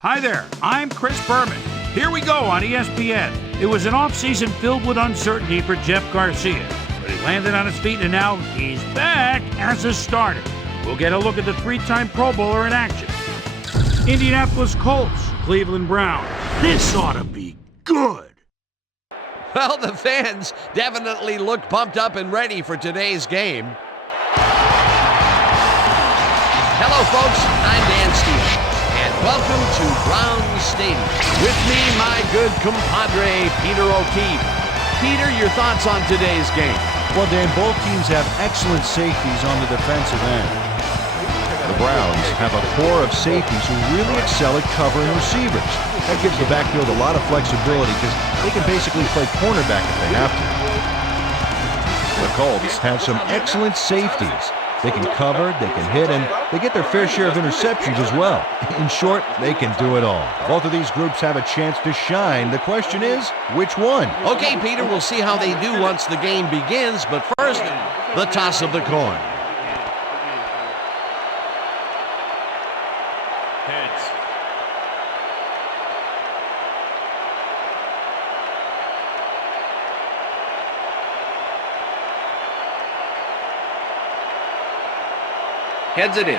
Hi there, I'm Chris Berman. Here we go on ESPN. It was an offseason filled with uncertainty for Jeff Garcia, but he landed on his feet and now he's back as a starter. We'll get a look at the three-time Pro Bowler in action. Indianapolis Colts, Cleveland Browns. This ought to be good. Well, the fans definitely look pumped up and ready for today's game. Hello, folks. I'm Dan Stevens. And welcome to Brown Stadium. With me, my good compadre, Peter O'Keefe. Peter, your thoughts on today's game? Well, Dan, both teams have excellent safeties on the defensive end. The Browns have a core of safeties who really excel at covering receivers. That gives the backfield a lot of flexibility because they can basically play cornerback if they have to. The Colts have some excellent safeties. They can cover, they can hit, and they get their fair share of interceptions as well. In short, they can do it all. Both of these groups have a chance to shine. The question is, which one? Okay, Peter, we'll see how they do once the game begins, but first, the toss of the coin. Heads. Heads it is.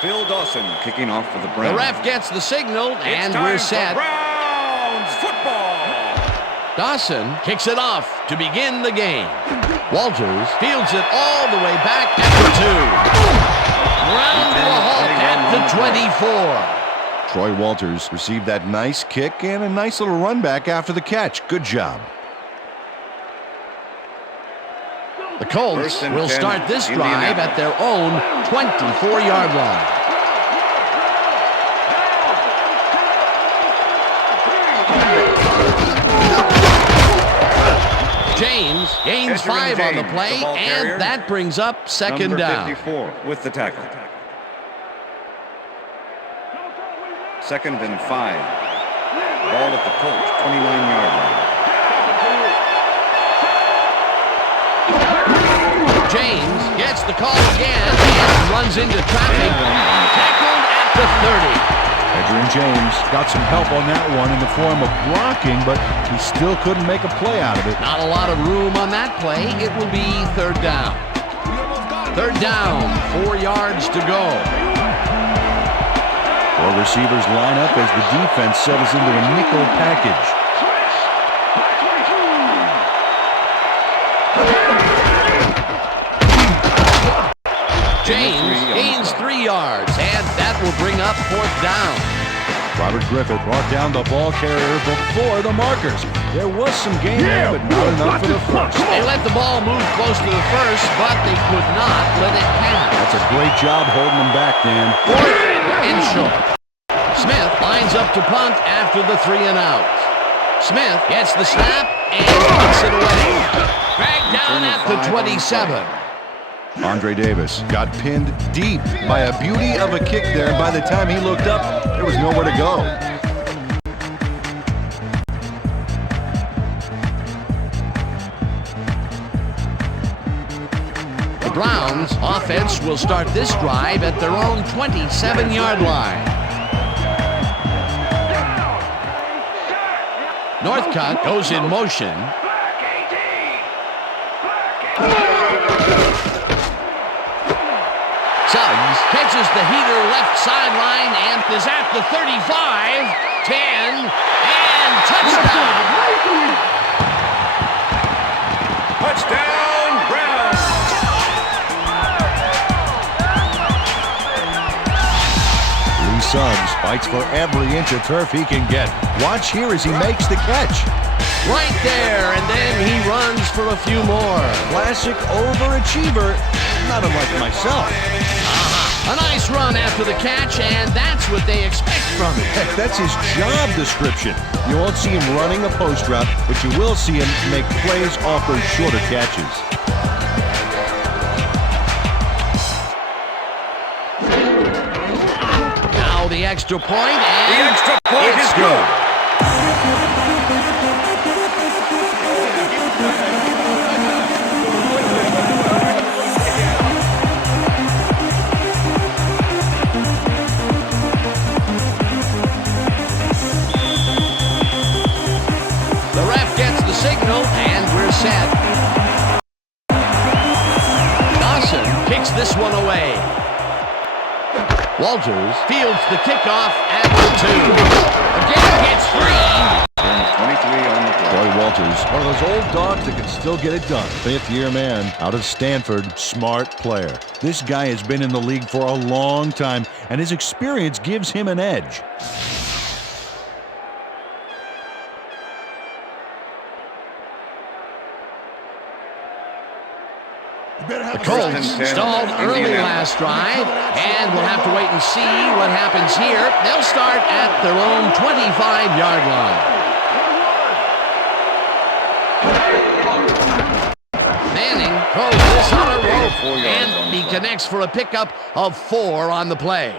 Phil Dawson kicking off for the Browns. The ref gets the signal, and we're set. Browns football. Dawson kicks it off to begin the game. Walters fields it all the way back at the 2. Round to a halt at the 24. Troy Walters received that nice kick and a nice little run back after the catch. Good job. The Colts will start this drive at their own 24-yard line. James gains 5 on the play, and that brings up second down. 54 with the tackle. Second and 5. Ball at the Colts 29-yard line. James gets the call again and runs into traffic. Tackled at the 30. Adrian James got some help on that one in the form of blocking, but he still couldn't make a play out of it. Not a lot of room on that play. It will be third down. Third down, 4 yards to go. 4 receivers line up as the defense settles into a nickel package. James gains 3 yards, and that will bring up fourth down. Robert Griffith brought down the ball carrier before the markers. There was some gain there, but not enough for the first. They let the ball move close to the first, but they could not let it pass. That's a great job holding them back, Dan. Fourth and short. Smith lines up to punt after the 3 and out. Smith gets the snap and kicks it away. Dragged down at the 27. Andre Davis got pinned deep by a beauty of a kick there, and by the time he looked up, there was nowhere to go. The Browns offense will start this drive at their own 27-yard line. Northcutt goes in motion. Suggs catches the heater left sideline and is at the 35, 10, and touchdown. Touchdown, Browns. Lee Suggs fights for every inch of turf he can get. Watch here as he makes the catch. Right there, and then he runs for a few more. Classic overachiever, not unlike myself. A nice run after the catch, and that's what they expect from him. Heck, that's his job description. You won't see him running a post route, but you will see him make plays off those shorter catches. the extra point, The and extra point it's is good. The ref gets the signal, and we're set. Dawson kicks this one away. Walters fields the kickoff at the 2. Again gets free. 23 on the play. Troy Walters, one of those old dogs that can still get it done. Fifth-year man out of Stanford, smart player. This guy has been in the league for a long time, and his experience gives him an edge. The Colts stalled early last drive, and we'll have to wait and see what happens here. They'll start at their own 25-yard line. Manning throws this on a rope, and he connects for a pickup of 4 on the play.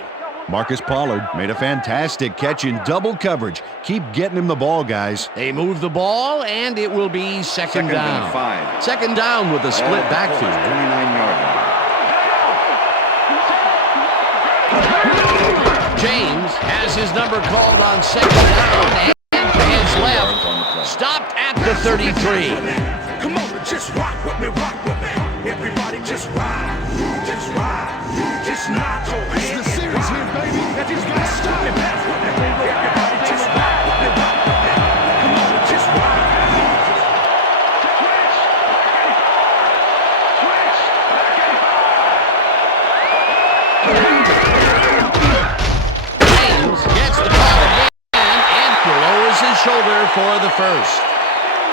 Marcus Pollard made a fantastic catch in double coverage. Keep getting him the ball, guys. They move the ball, and it will be second down. And 5. Second down with a split backfield. 29-yard line. James has his number called on second down, and to his left, stopped at the 33. Come on, just rock with me, rock with me. Everybody just ride, just not your head. It's the series here, baby. That just got started. Everybody just ride with me, rock with me. Come on, just ride. James gets the ball again and lowers his shoulder for the first.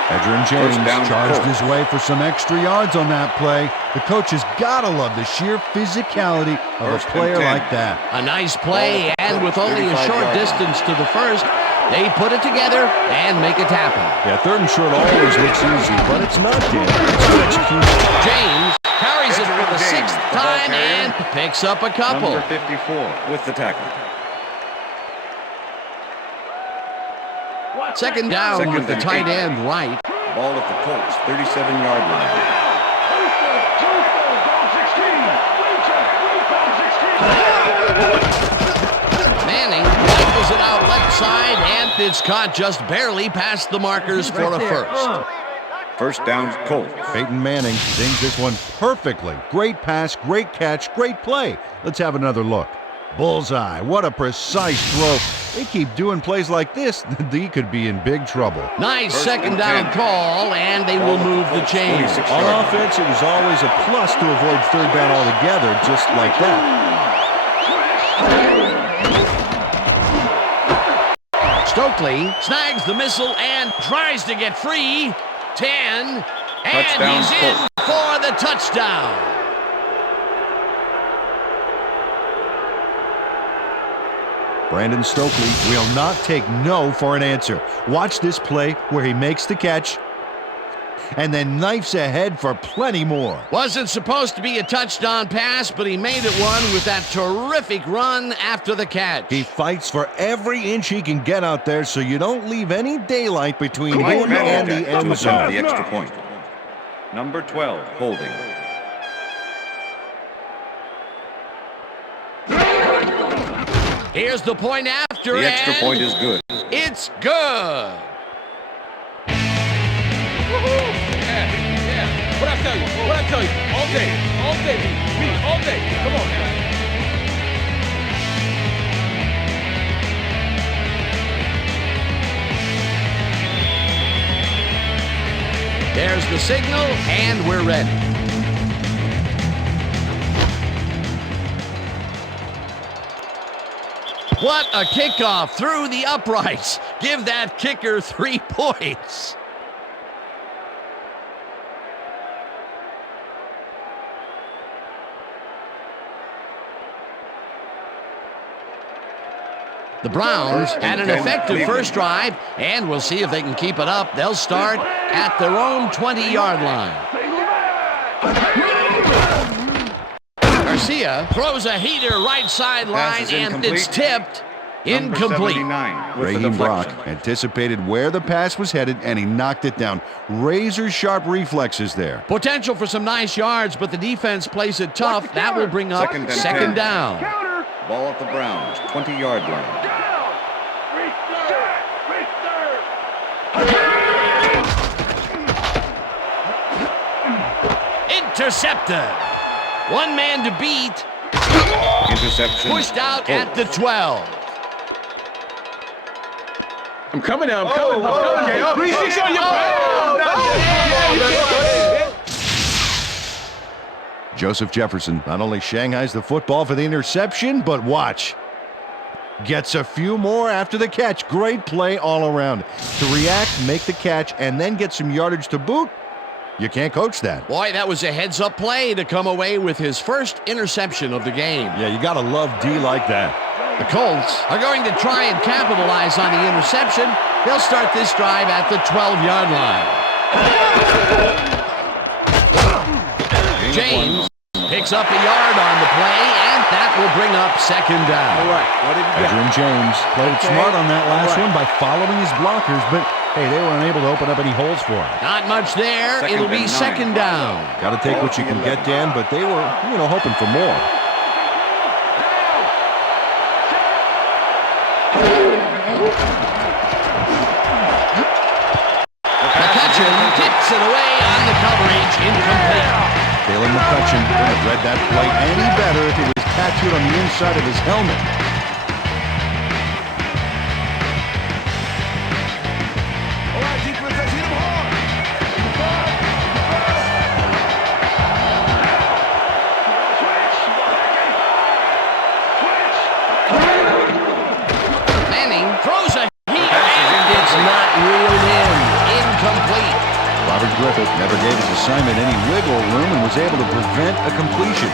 Edgerrin James First down, charged Colts. his way for some extra yards on that play. The coach has got to love the sheer physicality of First a and player 10. like that. A nice play, and with only a 35 short yards. distance to the first, they put it together and make it happen. Yeah, third and short always looks easy, but it's not, Dan. It's good execution. James carries it for the James, 6th the ball time carrier. and picks up a couple. Number 54 with the tackle. Second down Second with the and tight 8. end right. Ball at the Colts, 37-yard line. Manning rifles it out left side, and it's caught just barely past the markers for a first. First down, Colts. Peyton Manning sings this one perfectly. Great pass, great catch, great play. Let's have another look. Bullseye. What a precise throw. They keep doing plays like this, he could be in big trouble. Nice First second and down 10. call, and they will move the chains. 46 On yards. offense, it was always a plus to avoid third down altogether, just like that. Stokely snags the missile and tries to get free. 10, and Touchdown, he's in Colts. for the touchdown. Brandon Stokely will not take no for an answer. Watch this play where he makes the catch and then knifes ahead for plenty more. Wasn't supposed to be a touchdown pass, but he made it one with that terrific run after the catch. He fights for every inch he can get out there so you don't leave any daylight between Mike him and Manning the to end zone. the extra point. Number 12, holding. Here's the point after, The extra and point is good. it's good. What I tell you? All day, me, all day. Come on, man. There's the signal, and we're ready. What a kickoff through the uprights. Give that kicker 3 points. The Browns had an effective first drive, and we'll see if they can keep it up. They'll start at their own 20-yard line. Garcia throws a heater right sideline, Pass is and incomplete. it's tipped. Incomplete. 79 with the Raheem Brock deflection. anticipated where the pass was headed, and he knocked it down. Razor-sharp reflexes there. Potential for some nice yards, but the defense plays it tough. That will bring up Second and second 10. down. Ball at the Browns, 20-yard line. Intercepted. One man to beat. Interception. Pushed out at the 12. I'm coming now. I'm coming. Joseph Jefferson not only shanghais the football for the interception, but watch. Gets a few more after the catch. Great play all around. To react, make the catch, and then get some yardage to boot. You can't coach that. Boy, that was a heads-up play to come away with his first interception of the game. Yeah, you gotta love D like that. The Colts are going to try and capitalize on the interception. They'll start this drive at the 12-yard line. James picks up a yard on the play, and that will bring up second down. All right. What did you got? Edgerrin James played it smart on that last one by following his blockers, but hey, they were unable to open up any holes for him. Not much there. Second It'll be and 9. second down. Got to take what you can get, Dan, but they were, hoping for more. McCutcheon tips it away on the coverage. Incomplete. Kalen McCutcheon would have read that play any better if it was tattooed on the inside of his helmet. All right, defense, let's hit him hard. Manning throws a heat, and it's not reeled in. Incomplete. Robert Griffith never gave his assignment any wiggle room and was able to prevent a completion.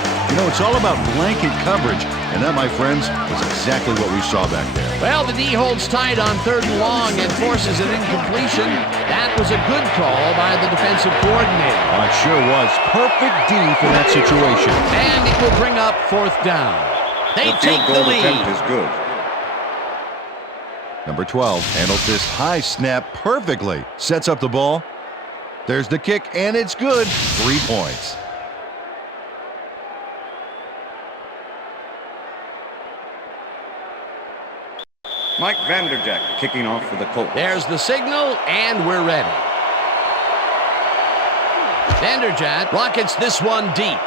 It's all about blanket coverage, and that, my friends, was exactly what we saw back there. Well, the D holds tight on 3rd and long and forces an incompletion. That was a good call by the defensive coordinator. Oh, it sure was. Perfect D for that situation. And it will bring up 4th down. They The take field the goal attempt lead. is good. Number 12 handles this high snap perfectly. Sets up the ball. There's the kick, and it's good. 3 points. Mike Vanderjagt kicking off for the Colts. There's the signal, and we're ready. Vanderjagt rockets this one deep.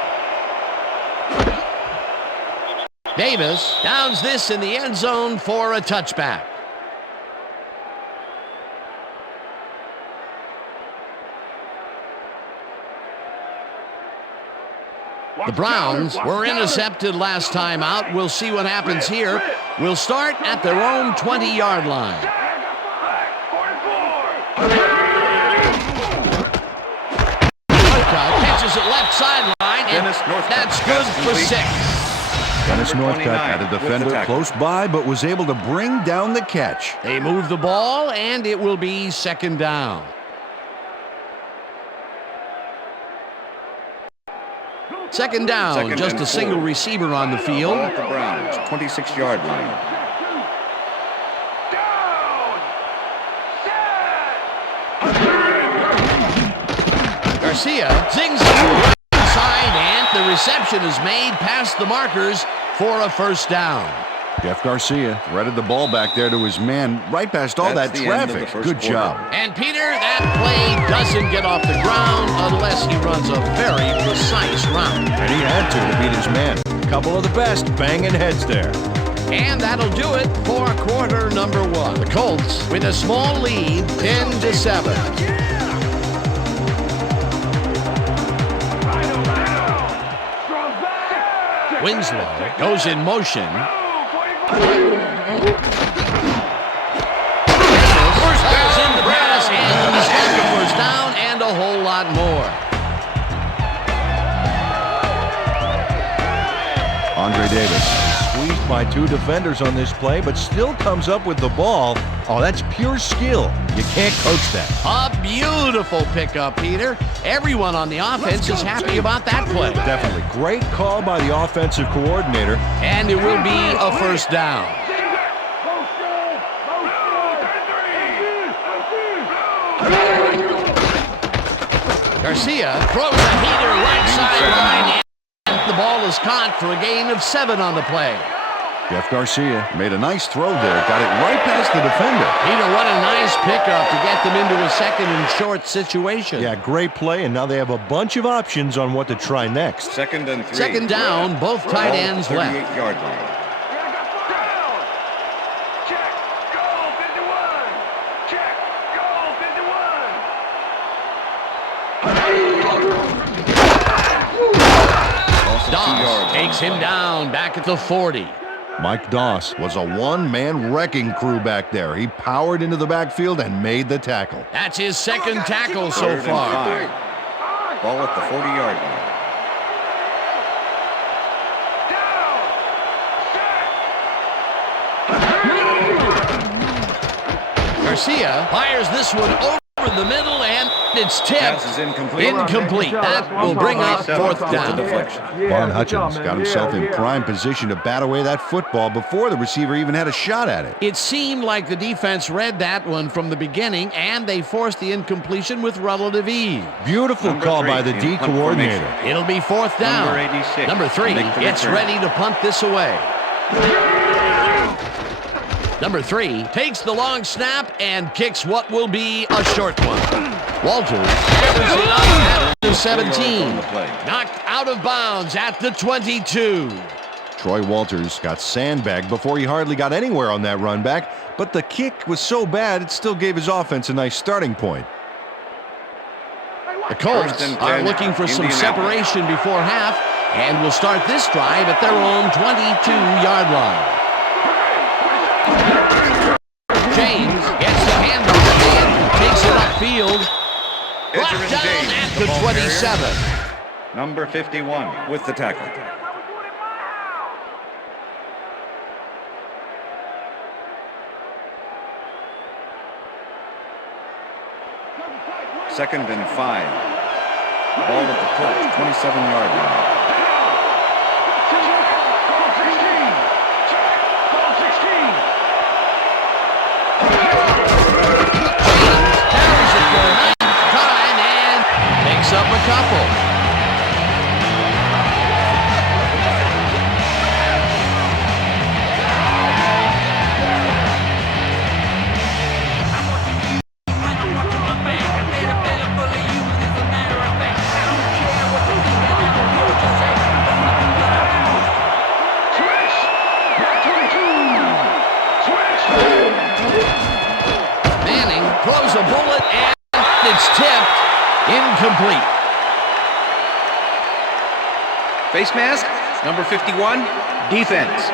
Davis downs this in the end zone for a touchback. The Browns were intercepted last time out. We'll see what happens here. We'll start at their own 20-yard line. Catches it left sideline, and that's good for 6. Dennis Northcutt 29 had a with the defender tackle. close by, but was able to bring down the catch. They move the ball, and it will be second down. Second down, Second just and a single 4. receiver on the Ball field. at the Browns, 26-yard line. Garcia zings it to the right side, and the reception is made past the markers for a first down. Jeff Garcia threaded the ball back there to his man right past all That's that the end of the traffic. first Good quarter. job. And Peter, that play doesn't get off the ground unless he runs a very precise route. And he had to beat his man. Couple of the best banging heads there. And that'll do it for quarter number 1. The Colts with a small lead, 10-7. Winslow goes in motion. Falls in the grass, and he's got the first down and a whole lot more. Andre Davis squeezed by 2 defenders on this play, but still comes up with the ball. Oh, that's pure skill. You can't coach that. A beautiful pickup, Peter. Everyone on the offense is happy about that play. Definitely. Great call by the offensive coordinator. And it will be a first down. Garcia throws a heater right sideline, and the ball is caught for a gain of 7 on the play. Jeff Garcia made a nice throw there, got it right past the defender. Peter, what a nice pickup to get them into a second and short situation. Yeah, great play, and now they have a bunch of options on what to try next. Second and 3. Second down, both tight ends left. 38-yard line. Doss takes him down back at the 40. Mike Doss was a one-man wrecking crew back there. He powered into the backfield and made the tackle. That's his second tackle so Third and far. 5. Ball at the 40-yard line. Garcia fires this one over the middle, and it's tipped. Pass is incomplete. Incomplete. That will bring up fourth With the down. deflection. Vaughn Hutchins got himself in prime position to bat away that football before the receiver even had a shot at it. It seemed like the defense read that one from the beginning, and they forced the incompletion with relative ease. Beautiful Number call 3 by the in D punt coordinator. formation. It'll be fourth down. Number 86. Number 3 Make the gets return. ready to punt this away. Number 3 takes the long snap and kicks what will be a short one. Walters gathers it up at the 17. Knocked out of bounds at the 22. Troy Walters got sandbagged before he hardly got anywhere on that run back, but the kick was so bad it still gave his offense a nice starting point. The Colts First and are 10, looking for some Indianapolis. separation before half and will start this drive at their own 22-yard line. James gets the handoff and takes it upfield. Brought Enter in down James, at the the ball 27. Number 51 with the tackle. Second and 5. Ball at the Colts 27-yard line. Carries it for a nice time and picks up a couple. Manning throws a bullet and it's tipped. Incomplete. Face mask, number 51, defense.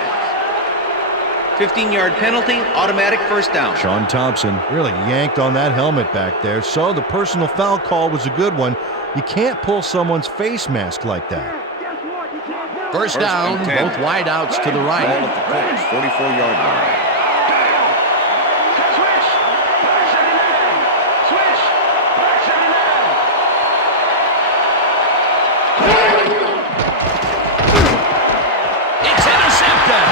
15-yard penalty, automatic first down. Sean Thompson really yanked on that helmet back there, so the personal foul call was a good one. You can't pull someone's face mask like that. First First down, and 10. both wideouts to the Ball right. at the Colts 44-yard line. It's intercepted.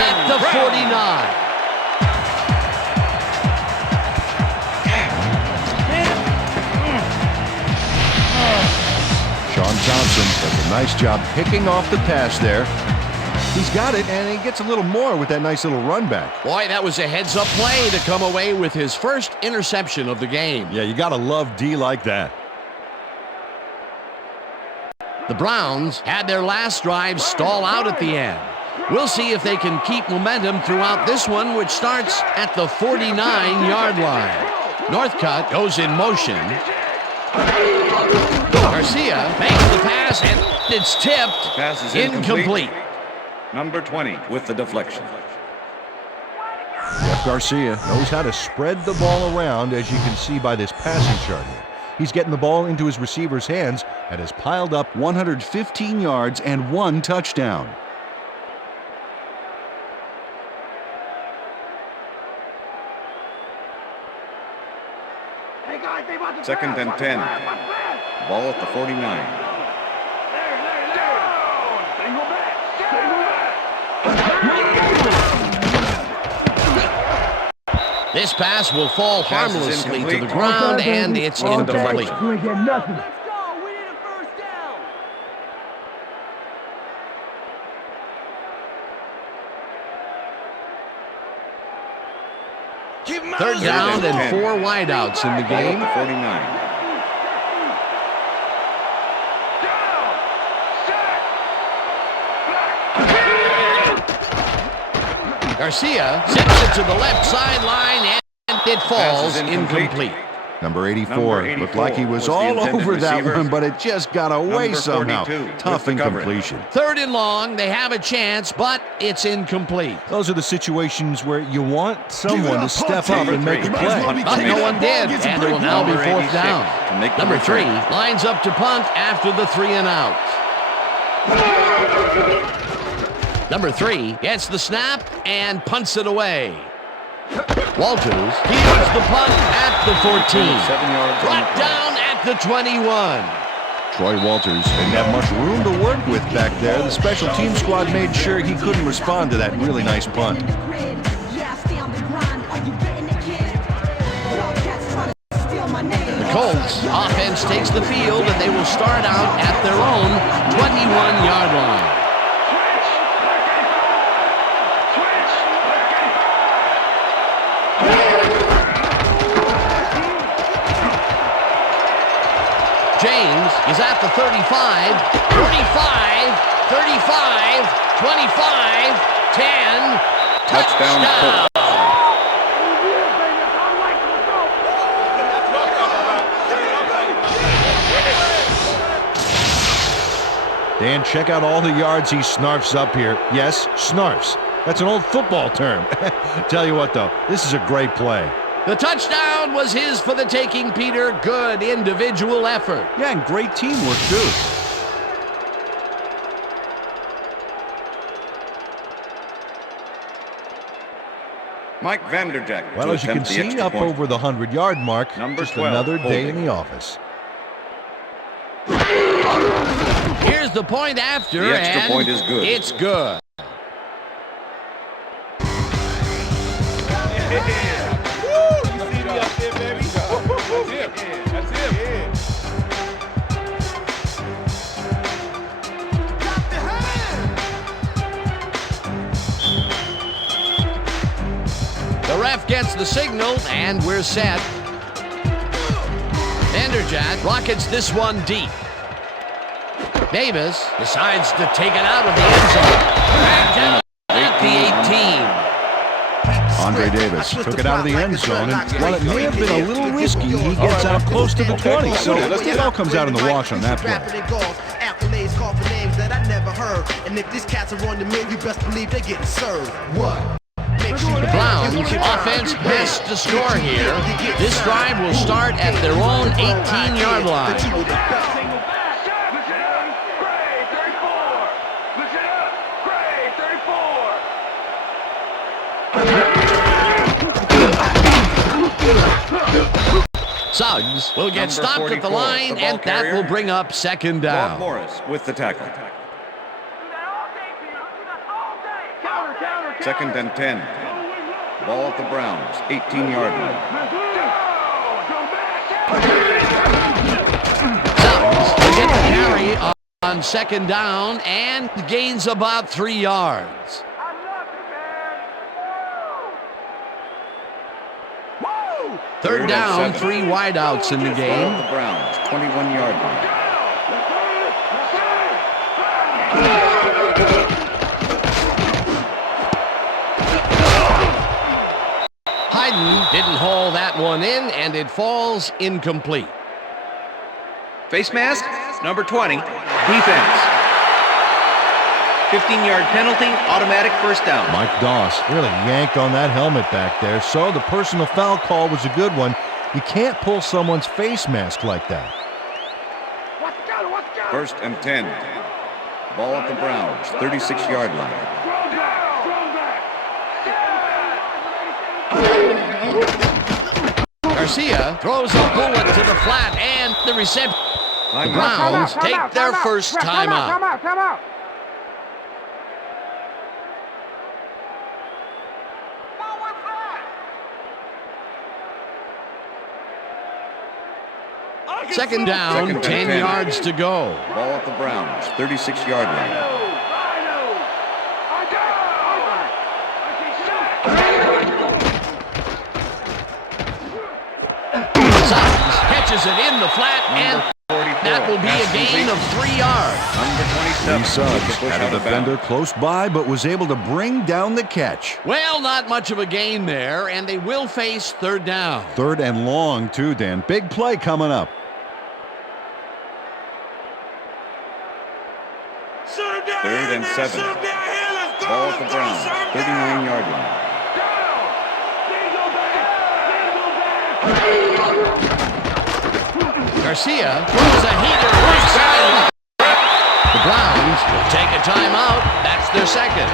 At the 49. Sean Thompson does a nice job picking off the pass there. He's got it, and he gets a little more with that nice little run back. Boy, that was a heads-up play to come away with his first interception of the game. Yeah, you got to love D like that. The Browns had their last drive stall out at the end. We'll see if they can keep momentum throughout this one, which starts at the 49-yard line. Northcutt goes in motion. Garcia makes the pass, and it's tipped. Pass is Incomplete. Number 20 with the deflection. Jeff Garcia knows how to spread the ball around, as you can see by this passing chart here. He's getting the ball into his receiver's hands and has piled up 115 yards and 1 touchdown. Second and 10. Ball at the 49. This pass will fall Pass is harmlessly to the incomplete. ground, and it's incomplete. You ain't getting nothing. Third down and 4 wideouts in the Ball game. at the 49. Garcia sends it to the left sideline, and it falls Pass is incomplete. incomplete. Number 84. Number 84 Looked like he was was the all intended over that receiver. one, but it just got away Number somehow. 42 Tough with the coverage. incompletion. Third and long, they have a chance, but it's incomplete. Those are the situations where you want someone to step up and make a play. But no one did, and it will now be Number 4th 86 down. to make the Number 3 return. lines up to punt after the 3 and out. Number 3 gets the snap and punts it away. Walters fields the punt at the 14. 7 yards. Brought down at the 21. Troy Walters didn't have much room to work with back there. The special team squad made sure he couldn't respond to that really nice punt. The Colts offense takes the field, and they will start out at their own 21-yard line. James is at the 35, 45, 35, 25, 10. Touchdown, Colts. Dan, check out all the yards he snarfs up here. Yes, snarfs. That's an old football term. Tell you what, though, this is a great play. The touchdown was his for the taking, Peter. Good individual effort. Yeah, and great teamwork, too. Mike Vanderjagt. Well, to as you can attempt the see, extra up point. over the 100-yard mark. Number Just 12, another day holding. in the office. Here's the point after, The extra and point is good. It's good. The ref gets the signal, and we're set. Vanderjagt rockets this one deep. Davis decides to take it out of the end zone. Back down at the 18. Andre Davis took it out of the end zone, and while it may have been a little risky, he gets out close to the 20. So it all comes out in the wash on that play. Accolades call for names that I never heard. And if these cats are on the menu, you best believe they're getting served. What? The Browns offense has to score here. This drive will start at their own 18-yard line. Suggs will get Number stopped at the 44, line, the ball and that carrier. will bring up second Bob down. Morris with the tackle. Second and 10. Ball at the Browns, 18-yard line. Suggs will get the carry on second down and gains about 3 yards. Third down, 3 wideouts in the Ball game. at the Browns, 21-yard line. Hayden didn't haul that one in, and it falls incomplete. Face mask, number 20, defense. 15-yard penalty, automatic first down. Mike Doss really yanked on that helmet back there, so the personal foul call was a good one. You can't pull someone's face mask like that. First and 10. Ball at the Browns, 36-yard line. Garcia throws a bullet to the flat, and the reception. The Browns take their first timeout. Come out. Second down, 10 yards to go. Ball at the Browns, 36-yard line. Catches it in the flat, and that will be a gain of 3 yards. Number 27. Suggs had a defender close by, but was able to bring down the catch. Well, not much of a gain there, and they will face third down. Third and long, too, Dan. Big play coming up. Third and 7. Ball at the Browns, 39-yard line. Garcia throws a heater right side. The Browns will take a timeout. That's their second.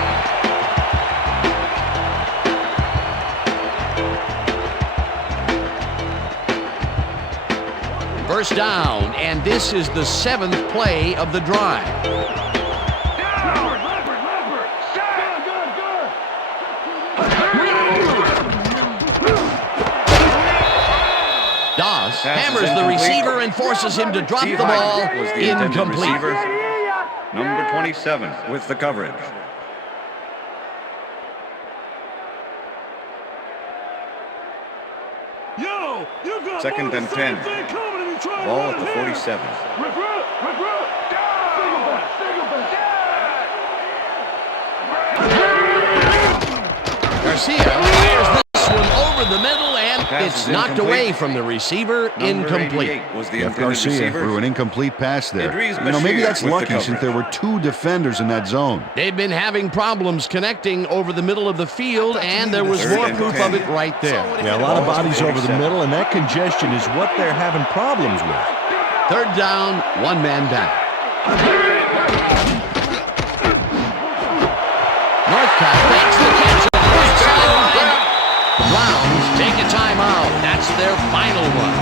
First down, and this is the 7th play of the drive. Doss hammers the receiver and forces him to drop the ball. Incomplete. Number 27 with the coverage. Second and 10. Ball at the 47. Garcia fires this one over the middle, and it's knocked away from the receiver. Incomplete. Was the Jeff Garcia receiver. threw an incomplete pass there. Idris Maybe Bashir that's with the lucky since coverage. there were 2 defenders in that zone. They've been having problems connecting over the middle of the field, and there was Third more and proof 10. of it right there. Yeah, a lot of bodies over the middle, and that congestion is what they're having problems with. Third down, 1 man back. Northcutt makes the catch on the right side. The Browns take a timeout. That's their final one.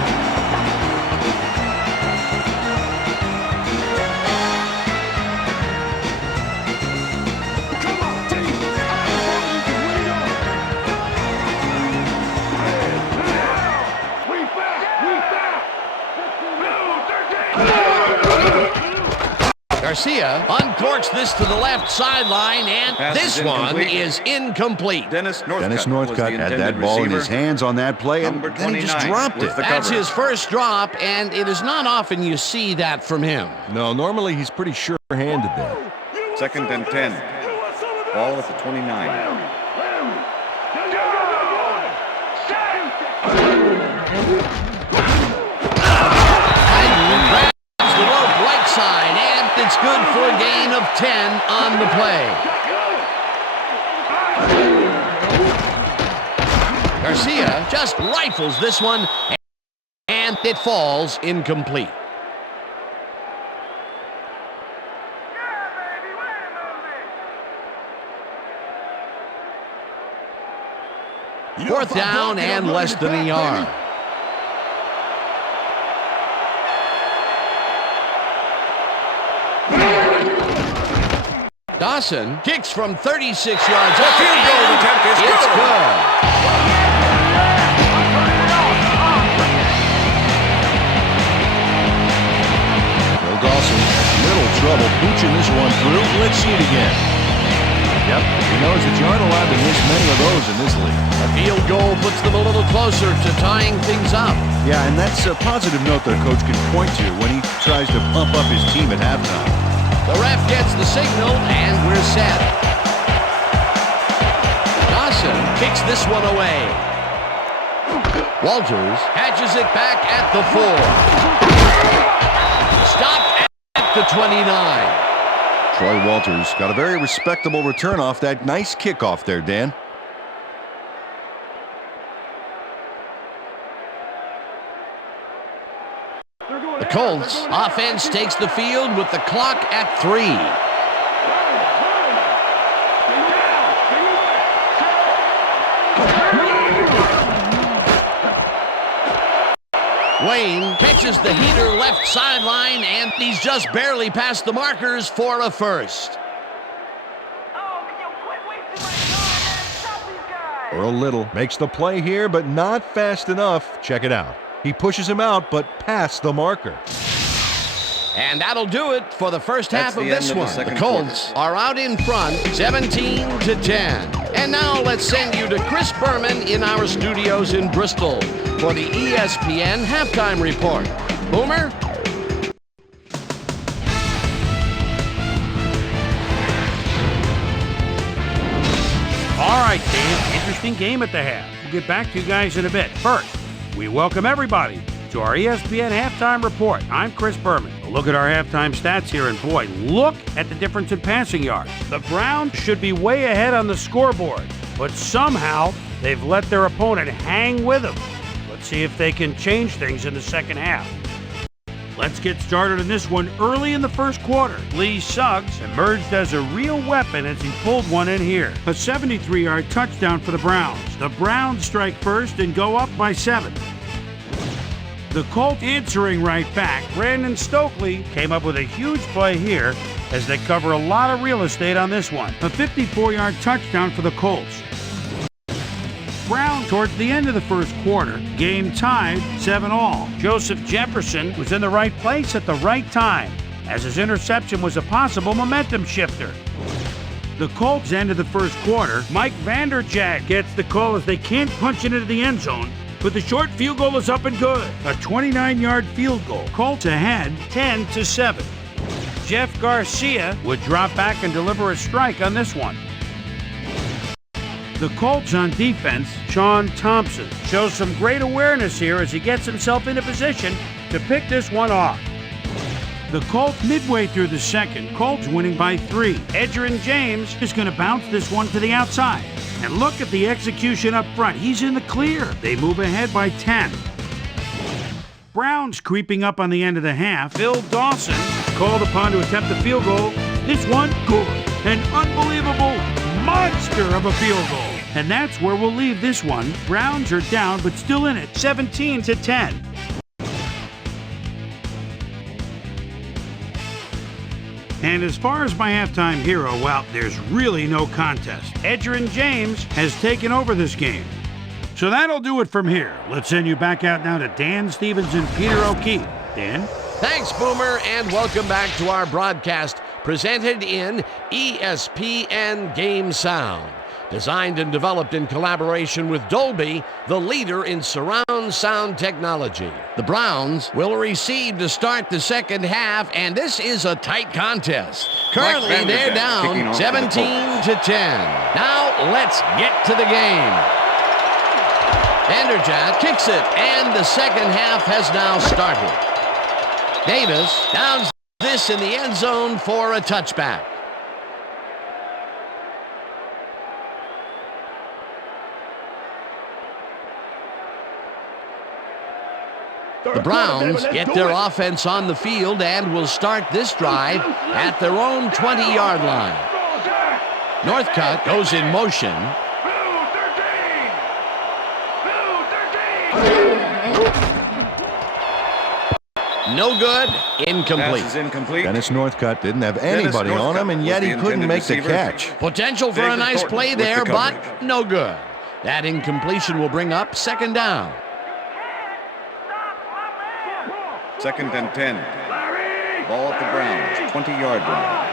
Garcia uncorks this to the left sideline, and Pass this is one incomplete. is incomplete. Dennis Dennis Northcutt was the Northcutt had intended that ball in receiver. his hands on that play, and Number then he just 29 dropped with it. the That's coverage. his first drop, and it is not often you see that from him. No, normally he's pretty sure-handed there. Second and 10. Ball at the 29. Grabs the rope right side, and it's good for a gain of 10 on the play. Garcia just rifles this one, and it falls incomplete. Fourth down and less than a yard. Dawson kicks from 36 yards out. field goal attempt is It's good. good. Bill Dawson has little trouble pooching this one through. Let's see it again. Yep, he knows that you aren't allowed to miss many of those in this league. A field goal puts them a little closer to tying things up. Yeah, and that's a positive note their coach can point to when he tries to pump up his team at halftime. The ref gets the signal, and we're set. Dawson kicks this one away. Walters hatches it back at the 4. Stopped at the 29. Troy Walters got a very respectable return off that nice kickoff there, Dan. The Colts offense takes the field with the clock at 3. Wayne catches the heater left sideline, and he's just barely past the markers for a first. Earl Little makes the play here, but not fast enough. Check it out. He pushes him out, but past the marker. And that'll do it for the first half of this one. The Colts are out in front, 17-10. And now let's send you to Chris Berman in our studios in Bristol for the ESPN halftime report. Boomer? All right, Dan, interesting game at the half. We'll get back to you guys in a bit. First, we welcome everybody to our ESPN halftime report. I'm Chris Berman. A look at our halftime stats here, and boy, look at the difference in passing yards. The Browns should be way ahead on the scoreboard, but somehow they've let their opponent hang with them. Let's see if they can change things in the second half. Let's get started in this one early in the first quarter. Lee Suggs emerged as a real weapon as he pulled one in here. A 73-yard touchdown for the Browns. The Browns strike first and go up by 7. The Colts answering right back. Brandon Stokely came up with a huge play here as they cover a lot of real estate on this one. A 54-yard touchdown for the Colts. Brown towards the end of the first quarter. Game tied 7-7. Joseph Jefferson was in the right place at the right time, as his interception was a possible momentum shifter. The Colts ended the first quarter. Mike Vanderjagt gets the call as they can't punch it into the end zone, but the short field goal is up and good. A 29-yard field goal. Colts ahead 10-7. Jeff Garcia would drop back and deliver a strike on this one. The Colts on defense, Sean Thompson, shows some great awareness here as he gets himself into position to pick this one off. The Colts midway through the second, Colts winning by 3. Edgerrin James is going to bounce this one to the outside. And look at the execution up front. He's in the clear. They move ahead by 10. Browns creeping up on the end of the half. Phil Dawson called upon to attempt the field goal. This one, good. An unbelievable monster of a field goal. And that's where we'll leave this one. Browns are down, but still in it, 17-10. And as far as my halftime hero, well, there's really no contest. Edgerrin James has taken over this game. So that'll do it from here. Let's send you back out now to Dan Stevens and Peter O'Keefe. Dan? Thanks, Boomer, and welcome back to our broadcast presented in ESPN Game Sound. Designed and developed in collaboration with Dolby, the leader in surround sound technology. The Browns will receive to start the second half, and this is a tight contest. Currently, they're down 17-10. Now, let's get to the game. Vanderjagt kicks it, and the second half has now started. Davis downs this in the end zone for a touchback. The Browns get their offense on the field and will start this drive at their own 20-yard line. Northcutt goes in motion. No good. Incomplete. Pass is incomplete. Dennis Northcutt didn't have anybody on him, and yet he couldn't make the catch. Potential for a nice play there, but no good. That incompletion will bring up second down. 2nd and 10. Ball at the Browns, 20-yard line.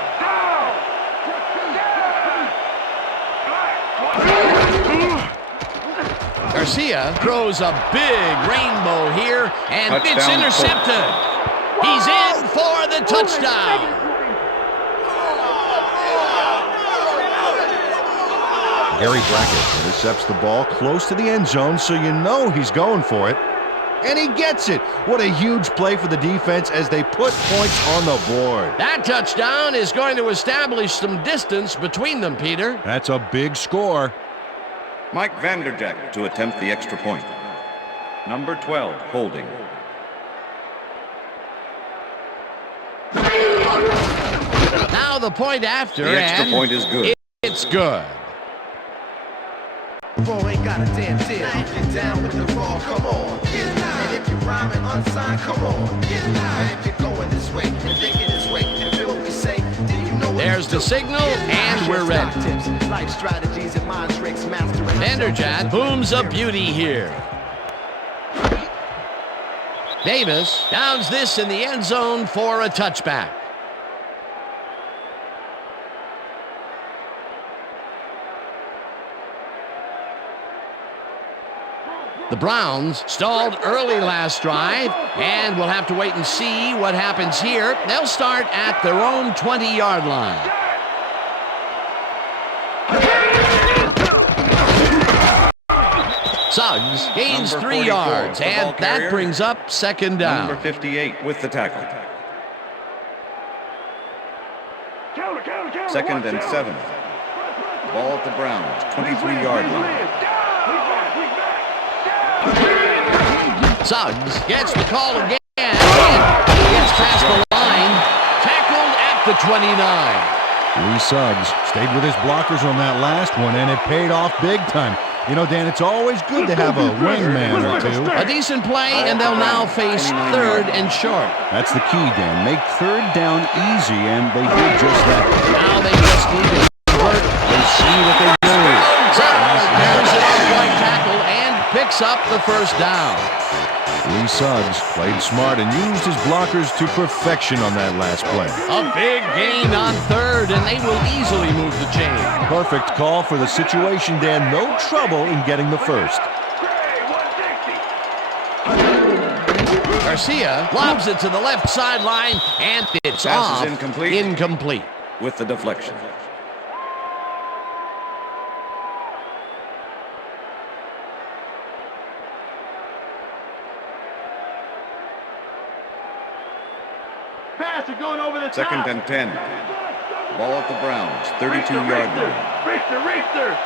Garcia throws a big rainbow here, and it's intercepted. He's in for the touchdown. Gary Brackett intercepts the ball close to the end zone, so you know he's going for it. And he gets it. What a huge play for the defense as they put points on the board. That touchdown is going to establish some distance between them, Peter. That's a big score. Mike Vanderjagt to attempt the extra point. Number 12, holding. Now the point after, The extra and point is good. It's good. Bro ain't got a damn deal. Get down with the raw, come on. And if you rhyme and unsigned, come on. And if you're going this way, and thinking this way, and feel what we say, then you know what. There's the signal, and we're ready. Life strategies and mind tricks, mastering. Vanderjagt booms a beauty here. Davis downs this in the end zone for a touchback. The Browns stalled early last drive, and we'll have to wait and see what happens here. They'll start at their own 20-yard line. Suggs gains 3 yards, and that brings up second down. Number 58 with the tackle. Second and 7. Ball at the Browns, 23-yard line. Suggs gets the call again, and he gets past the line, tackled at the 29. Lee Suggs stayed with his blockers on that last one, and it paid off big time. You know, Dan, it's always good to have a wingman or two. A decent play, and they'll now face third and short. That's the key, Dan. Make third down easy, and they did just that. Now they just need to convert and see what they do. Suggs carries it off right tackle and picks up the first down. Lee Suggs played smart and used his blockers to perfection on that last play. A big gain on third, and they will easily move the chain. Perfect call for the situation, Dan. No trouble in getting the first. Garcia lobs it to the left sideline, and it's Pass off. is incomplete. Incomplete. With the deflection. Going over the top. Second and 10. Ball at the Browns, 32-yard line. Richter.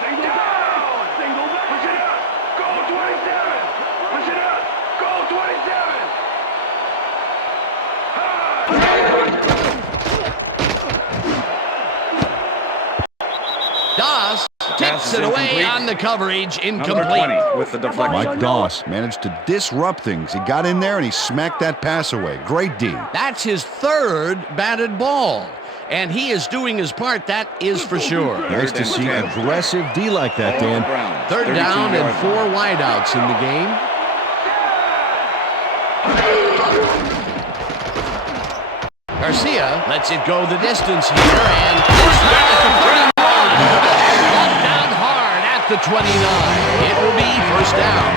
Single down. Single down. Push it up. Goal 27. Push it up. Goal 27. Doss tips it away on the coverage. Number Incomplete. 20 with the deflection. Mike Doss managed to disrupt things. He got in there and he smacked that pass away. Great D. That's his third batted ball, and he is doing his part, that is for sure. Nice to see aggressive D like that, Ball at Dan. the Browns, Third down and 32-yard 4 line. wideouts in the game. Garcia lets it go the distance here, and it's not at the 31. Brought down hard at the 29. It will be first down.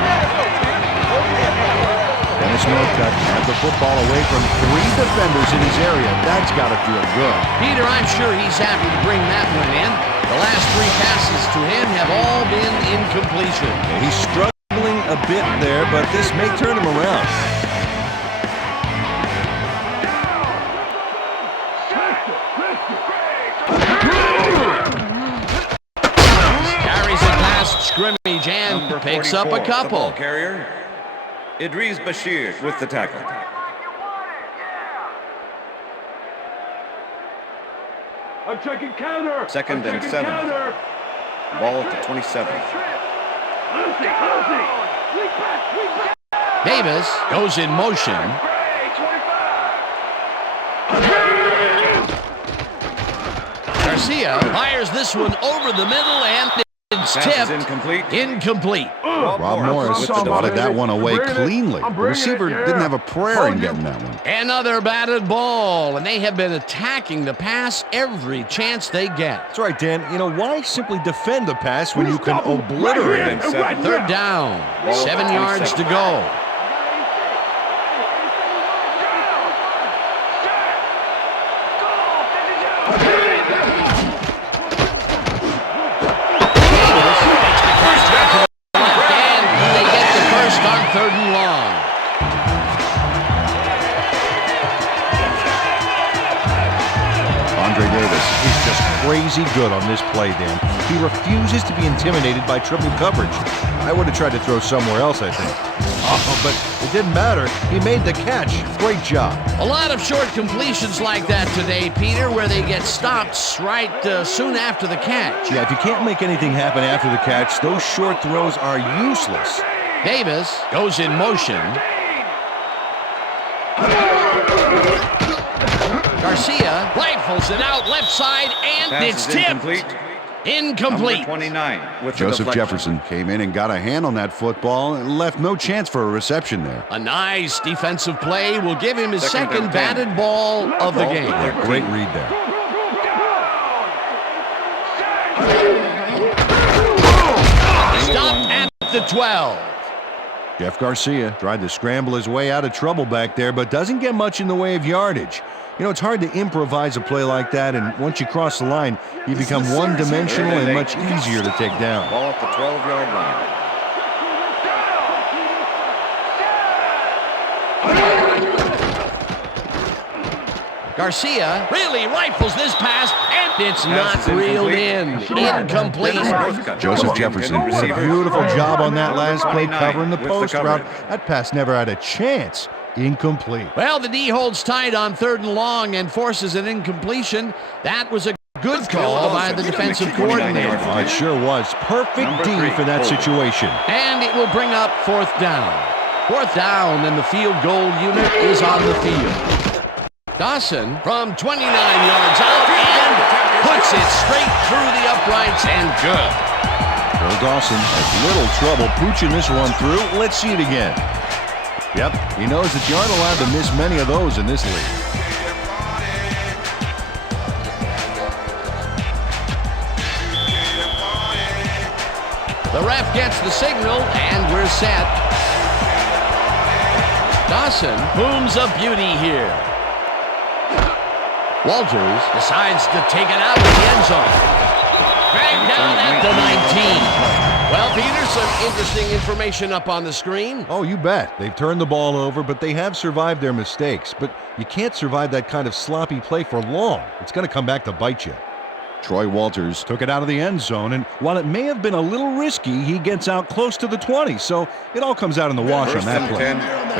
Dennis Northcutt had the football away from 3 defenders in his area. That's got to feel good. Peter, I'm sure he's happy to bring that one in. The last 3 passes to him have all been incompletion. He's struggling a bit there, but this may turn him around. Carries it past scrimmage and Number picks up 44, a couple. The ball carrier, Idris Bashir with the tackle. I'm checking counter. Second and 7. Counter. Ball at the 27. Lucy. Weak back. Davis goes in motion. Garcia fires this one over the middle, and it's Pass is tipped. incomplete. Incomplete. Rob Morris swatted that one away cleanly. The receiver didn't have a prayer in getting that one. Another batted ball, and they have been attacking the pass every chance they get. That's right, Dan. You know, why simply defend the pass when you can obliterate it? Third down, Ball 7 at yards to 27. go. Third and long. Andre Davis is just crazy good on this play, Dan. He refuses to be intimidated by triple coverage. I would have tried to throw somewhere else, I think. Oh, but it didn't matter. He made the catch. Great job. A lot of short completions like that today, Peter, where they get stopped right soon after the catch. Yeah, if you can't make anything happen after the catch, those short throws are useless. Davis goes in motion. Garcia rifles it out left side, and Pass it's is tipped. incomplete. Incomplete. Number 29 with the Joseph deflection. Jefferson came in and got a hand on that football and left no chance for a reception there. A nice defensive play will give him his Second second and 10. batted ball of the Ball game. to 13. Great read there. Stopped at the 12. Jeff Garcia tried to scramble his way out of trouble back there, but doesn't get much in the way of yardage. You know, it's hard to improvise a play like that, and once you cross the line, you become one-dimensional and much easier to take down. Ball at the 12-yard line. Garcia really rifles this pass, and it's not Pass is reeled in. incomplete. Incomplete. Joseph Jefferson did a beautiful job on that last play 29 covering the with the post route. coverage. That pass never had a chance. Incomplete. Well, the D holds tight on 3rd and long and forces an incompletion. That was a good call by the defensive coordinator. Oh, it sure was. Perfect Number D 3, for that hold. situation. And it will bring up 4th down. 4th down, and the field goal unit is on the field. Dawson from 29 yards out and puts it straight through the uprights and good. Bill Dawson has little trouble pooching this one through. Let's see it again. Yep, he knows that you aren't allowed to miss many of those in this league. The ref gets the signal, and we're set. Dawson booms a beauty here. Walters decides to take it out of the end zone. Dragged down at the 19. Well, Peter, some interesting information up on the screen. Oh, you bet. They've turned the ball over, but they have survived their mistakes. But you can't survive that kind of sloppy play for long. It's going to come back to bite you. Troy Walters took it out of the end zone, and while it may have been a little risky, he gets out close to the 20, so it all comes out in the wash on that play.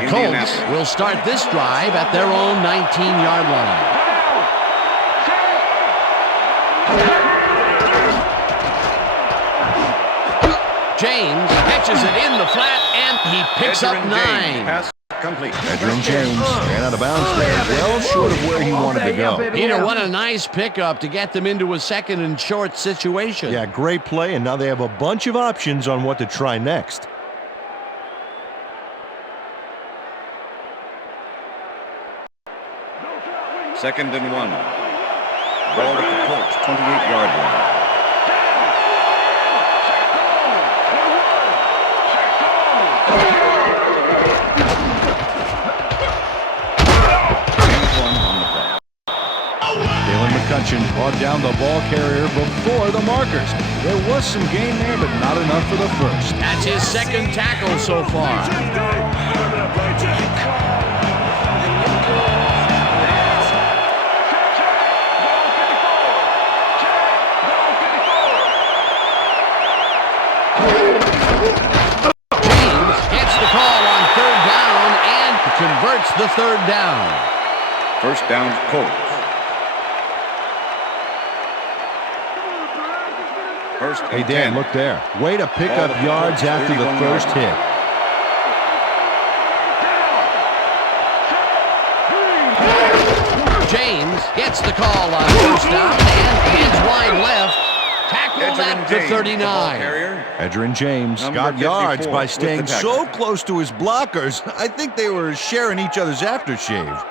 The Colts will start this drive at their own 19-yard line. James catches it in the flat, and he picks up 9. Pass complete. Edgerrin James ran out of bounds there, well short of where he wanted to go. Peter, what a nice pickup to get them into a 2nd and short situation. Yeah, great play, and now they have a bunch of options on what to try next. Second and 1. Ball at the Colts 28-yard line. McCutcheon brought down the ball carrier before the markers. There was some gain there, but not enough for the first. That's his 2nd tackle so far. James gets the call on 3rd down and converts the 3rd down. First down, Colts. First Hey, and Dan, 10. look there. Way to pick up yards after the first hit. James gets the call on 1st down and heads wide left. Tackled at the 39. Edgerrin James Number got yards 54 by with staying the tackle. so close to his blockers. I think they were sharing each other's aftershave.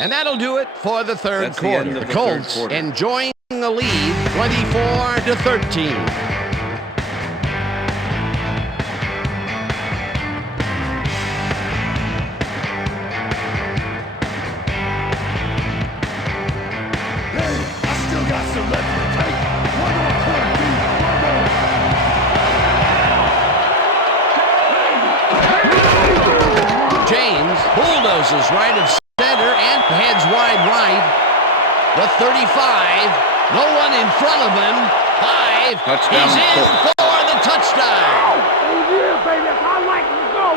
And that'll do it for the 3rd That's the end quarter. of The the third Colts quarter. enjoying the lead 24-13. I still got some left to take. One more quarter deep. James bulldozes right of center and heads wide right. The 35. No one in front of him. 5. Touchdown, He's in Colts. for the touchdown. Oh, yeah, baby. That's how I like it. Let's go.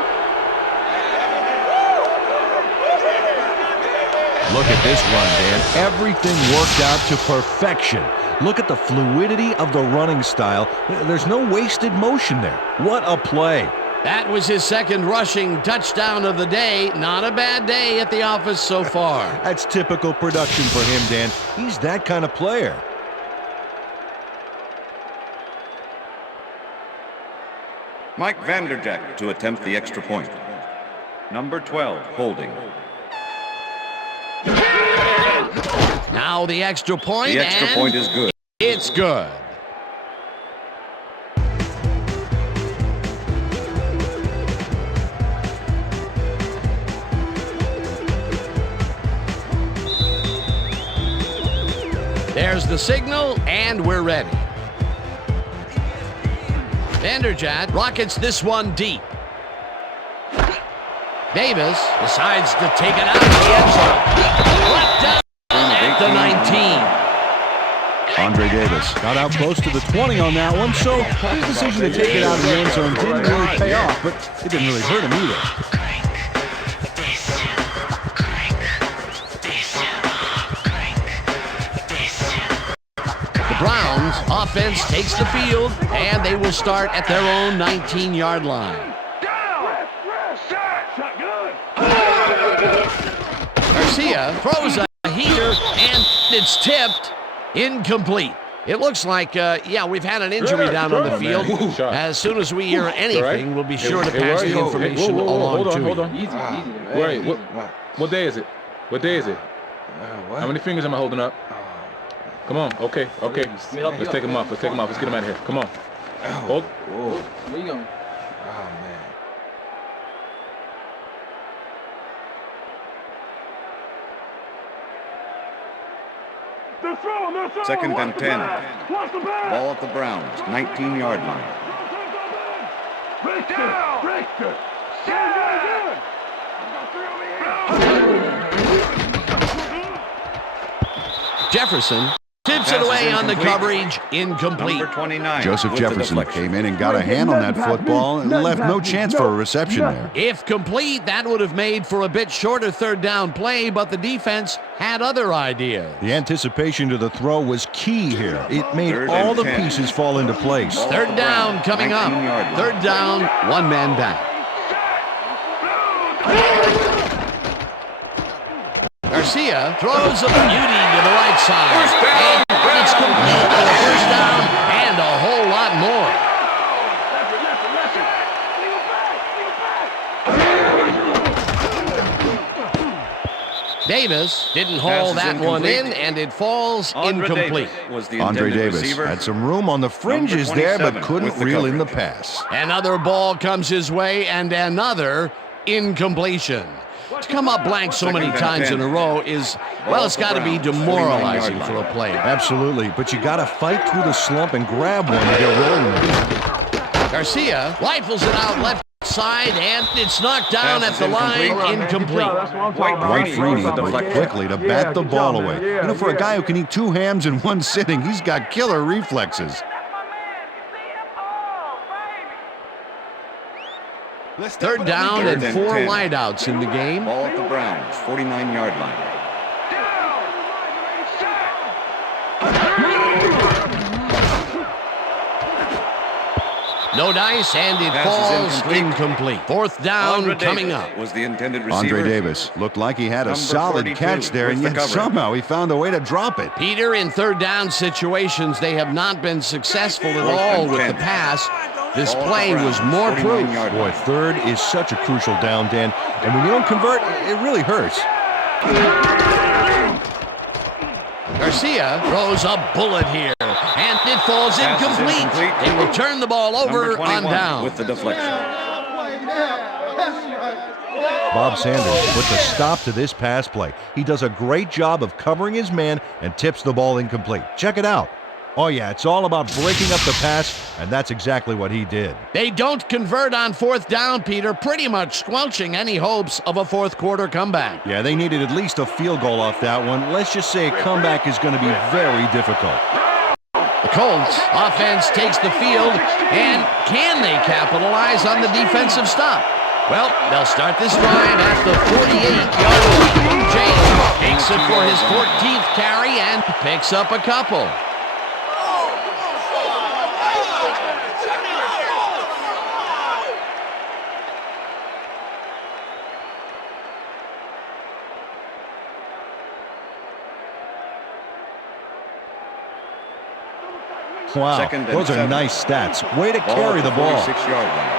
Look at this run, Dan. Everything worked out to perfection. Look at the fluidity of the running style. There's no wasted motion there. What a play. That was his second rushing touchdown of the day. Not a bad day at the office so far. That's typical production for him, Dan. He's that kind of player. Mike Vanderjagt to attempt the extra point. Number 12, holding. Now the extra point. The extra point is good. It's good. There's the signal, and we're ready. Vanderjagt rockets this one deep. Davis decides to take it out of the end zone. Left down at the 19. Andre Davis got out close to the 20 on that one, so his decision to take it out of the end zone didn't really pay off, but it didn't really hurt him either. The Browns offense takes the field, and they will start at their own 19-yard line. Garcia throws a heater, and it's tipped. Incomplete. It looks like, we've had an injury down on the field. As soon as we hear anything, we'll be sure to pass the information along to you. Hold on. Easy. Wait, what day is it? What day is it? How many fingers am I holding up? Come on. Okay. Let's take him off. Let's get him out of here. Come on. Hold. Where you going? Oh, man. Second and 10. Ball at the Browns, 19-yard line. Jefferson tips it away on the coverage. Incomplete. Number 29. Joseph with the Jefferson deflection. came in and got a hand on that football and left no chance for a reception there. If complete, that would have made for a bit shorter third down play, but the defense had other ideas. The anticipation to the throw was key here. It made Third all and the 10. pieces fall into place. Third down coming up. 19-yard line. Third down, one man back. Garcia throws a beauty to the right side. And it's complete for the first down and a whole lot more. Davis didn't haul that one in, and it falls incomplete. Andre Davis had some room on the fringes there, but couldn't reel in the pass. Another ball comes his way, and another incompletion. To come up blank so many times in a row is, well, it's got to be demoralizing for a player. Absolutely, but you got to fight through the slump and grab one to get rolling. Garcia rifles it out left side, and it's knocked down at the line, incomplete. White Freeney moved quickly to bat the ball away. You know, for a guy who can eat two hams in one sitting, he's got killer reflexes. Third down and 4 wideouts in the game. Ball at the Browns, 49-yard line. No dice, and it falls incomplete. Fourth down coming up. Was the intended receiver. Andre Davis looked like he had a Number solid 42 catch there, and with the yet coverage. somehow he found a way to drop it. Peter, in third down situations, they have not been successful at all with the pass. This play was more proof. Boy, third is such a crucial down, Dan, and when you don't convert, it really hurts. Garcia throws a bullet here, and it falls incomplete. They will turn the ball over on down. With the deflection. Bob Sanders puts a stop to this pass play. He does a great job of covering his man and tips the ball incomplete. Check it out. Oh yeah, it's all about breaking up the pass, and that's exactly what he did. They don't convert on fourth down, Peter, pretty much squelching any hopes of a fourth quarter comeback. Yeah, they needed at least a field goal off that one. Let's just say a comeback is going to be very difficult. The Colts offense takes the field, and can they capitalize on the defensive stop? Well, they'll start this drive at the 48-yard line. James takes it for his 14th carry and picks up a couple. Wow, Second and those are 7. nice stats. Way to Ball carry at the ball. 46-yard line.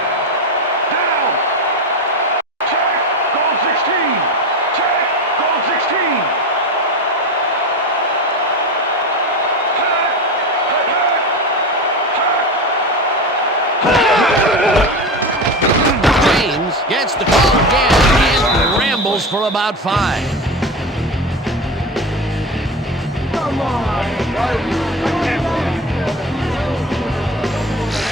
Down. Check. Goal 16. Check. Goal 16. James gets the call again and rambles for about 5.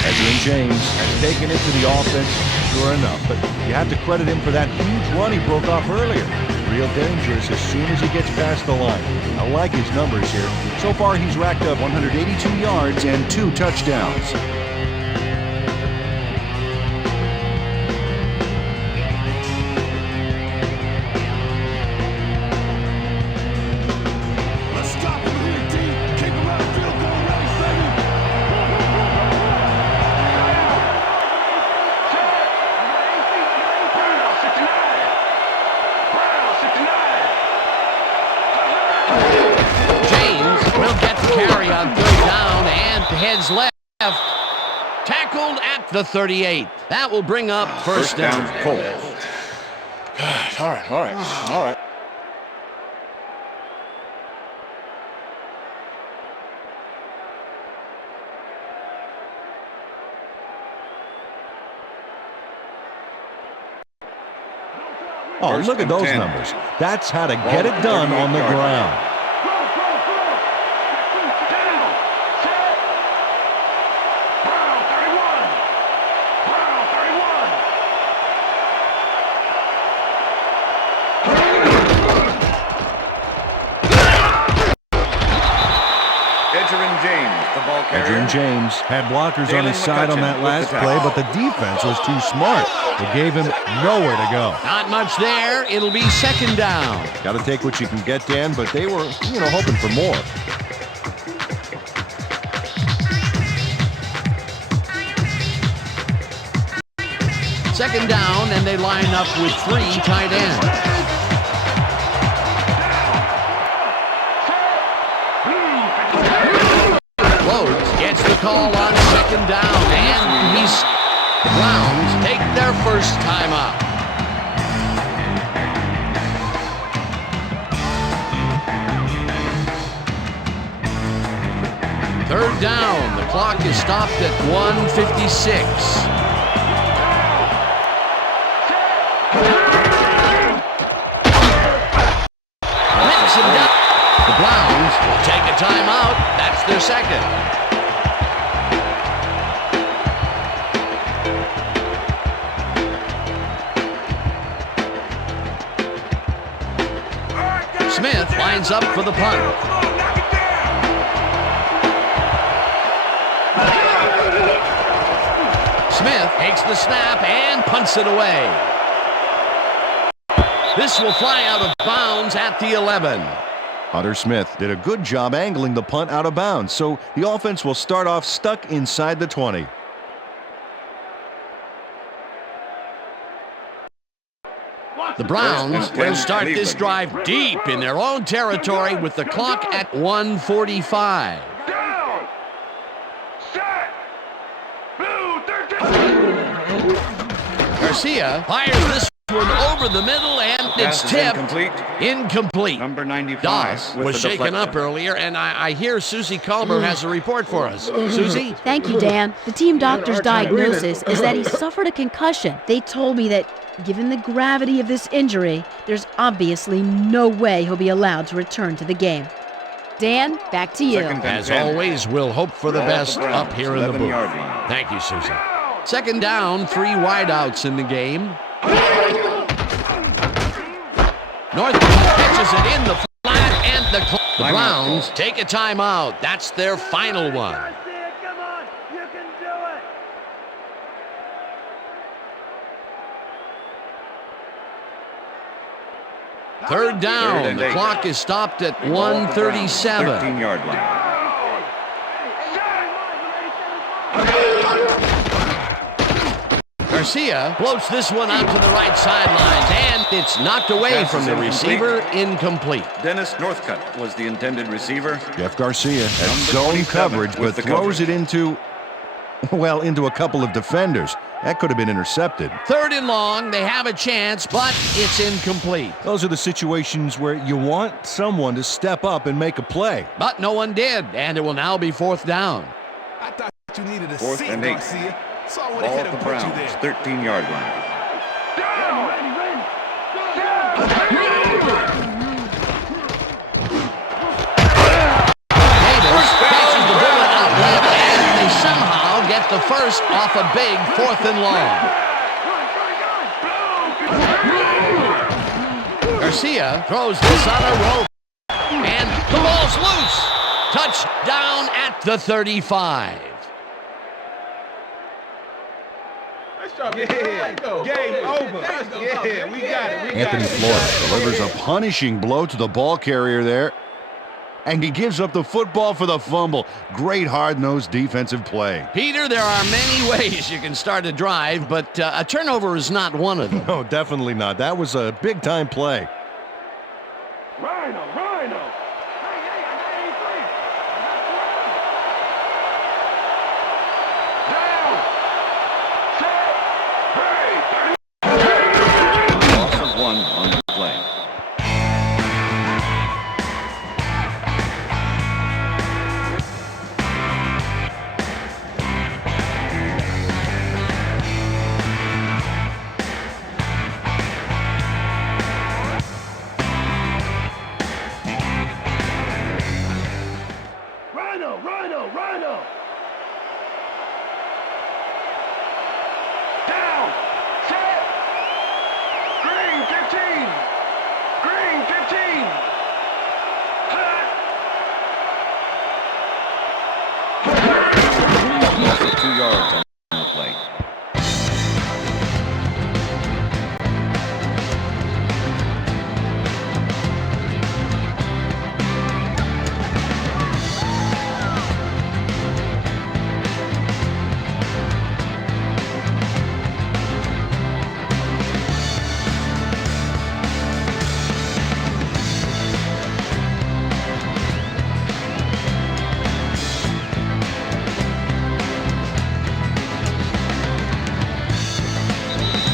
Edgerrin James has taken it to the offense, sure enough, but you have to credit him for that huge run he broke off earlier. Real dangerous as soon as he gets past the line. I like his numbers here. So far, he's racked up 182 yards and 2 touchdowns. Let's stop him here, D. Keep him out of field goal range, baby. Brown 69. Brown 69. James will get the carry on 3rd down and heads left. Tackled at the 38. That will bring up first down. Colts. All right. Oh, First look at and those 10. numbers. That's how to get it done on the ground. Down. Set. Brown 31. Brown 31. Edgerrin James, the ball carrier. Edgerrin James had blockers on Jalen his side on McCutcheon that with last the play, tackle. but the defense was too smart. It gave him nowhere to go. Not much there. It'll be 2nd down. Got to take what you can get, Dan, but they were, hoping for more. Second down, and they line up with 3 tight ends. Rhodes gets the call on 2nd down, and the Browns take their first time out. Third down. The clock is stopped at 1:56. Knocks him down. The Browns will take a timeout. That's their second. Smith lines up for the punt. Smith takes the snap and punts it away. This will fly out of bounds at the 11. Hunter Smith did a good job angling the punt out of bounds, so the offense will start off stuck inside the 20. The Browns will start this drive deep in their own territory with the clock at 1:45. Down. Set. Blue 13. Garcia fires this one over the middle, and it's Pass is tipped. incomplete. Incomplete. Number 95 Doss with was the shaken up deflection. earlier, and I hear Susie Culber has a report for us. Susie? Thank you, Dan. The team doctor's diagnosis is that he suffered a concussion. They told me that, given the gravity of this injury, there's obviously no way he'll be allowed to return to the game. Dan, back to you. Second and As 10. always, we'll hope for the Ball at best the Browns, up here in the booth. 11-yard line. Thank you, Susie. Second down, 3 wideouts in the game. Northwood catches it in the flat, and the Timeout. Browns take a timeout. That's their final one. Come on. You can do it. Third down. Third and The 8. clock is stopped at Ball at the Browns, 1:37. 13-yard line. Garcia floats this one out to the right sidelines, and it's knocked away Pass from is the incomplete. receiver, incomplete. Dennis Northcutt was the intended receiver. Jeff Garcia has Number zone 27 coverage, with but the throws coverage. it into a couple of defenders. That could have been intercepted. 3rd and long, they have a chance, but it's incomplete. Those are the situations where you want someone to step up and make a play. But no one did, and it will now be 4th down. I thought you needed a 4th seat, and 8. Garcia. So I went Ball ahead at and the put you Browns, there. 13-yard line. Davis catches the bullet out left, and they somehow get the first off a big 4th and long. Garcia throws this on a rope, and the ball's loose. Touchdown at the 35. Game over. Yeah, we got it. Anthony Flores delivers a punishing blow to the ball carrier there, and he gives up the football for the fumble. Great hard-nosed defensive play. Peter, there are many ways you can start a drive, but a turnover is not one of them. No, definitely not. That was a big-time play. Rhino. Loss of 1 on the play. Rhino. Down. Set. Green 15. Green 15. Loss of 2 yards on the play.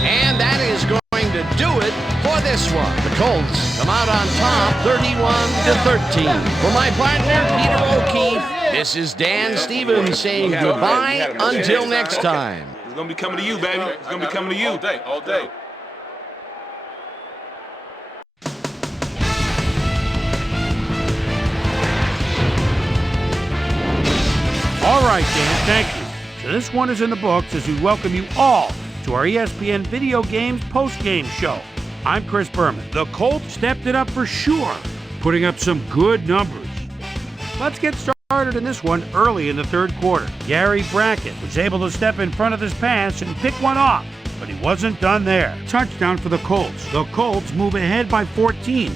And that is going to do it for this one. The Colts come out on top 31-13. For my partner, Peter O'Keefe, this is Dan Stevens saying goodbye until next time. It's going to be coming to you, baby. It's going to be coming to you. All day. All right, Dan, thank you. So this one is in the books as we welcome you all to our ESPN Video Games post-game show. I'm Chris Berman. The Colts stepped it up for sure, putting up some good numbers. Let's get started in this one early in the 3rd quarter. Gary Brackett was able to step in front of his pass and pick one off, but he wasn't done there. Touchdown for the Colts. The Colts move ahead by 14.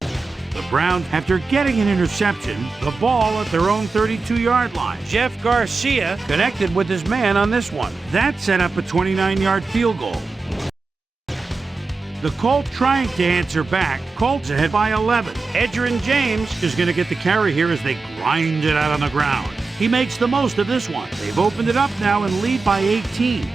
The Browns, after getting an interception, the ball at their own 32-yard line. Jeff Garcia connected with his man on this one. That set up a 29-yard field goal. The Colts trying to answer back. Colts ahead by 11. Edgerrin James is going to get the carry here as they grind it out on the ground. He makes the most of this one. They've opened it up now and lead by 18.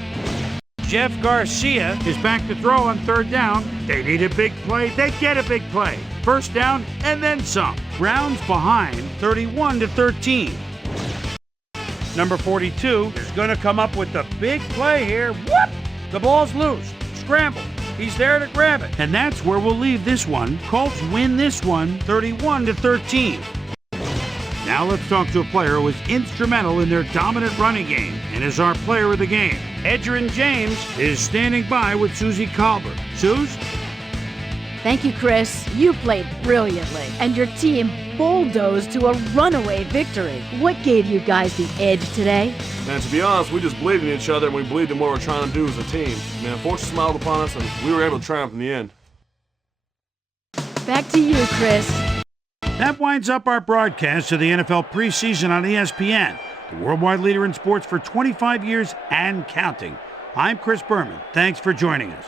Jeff Garcia is back to throw on 3rd down. They need a big play. They get a big play. 1st down and then some. Browns behind 31-13. Number 42 is going to come up with the big play here. Whoop! The ball's loose. Scramble. He's there to grab it. And that's where we'll leave this one. Colts win this one 31-13. Now let's talk to a player who was instrumental in their dominant running game and is our player of the game. Edgerrin James is standing by with Susie Colbert. Suze? Thank you, Chris. You played brilliantly, and your team bulldozed to a runaway victory. What gave you guys the edge today? Man, to be honest, we just believed in each other and we believed in what we're trying to do as a team. Man, fortune smiled upon us and we were able to triumph in the end. Back to you, Chris. That winds up our broadcast of the NFL preseason on ESPN, the worldwide leader in sports for 25 years and counting. I'm Chris Berman. Thanks for joining us.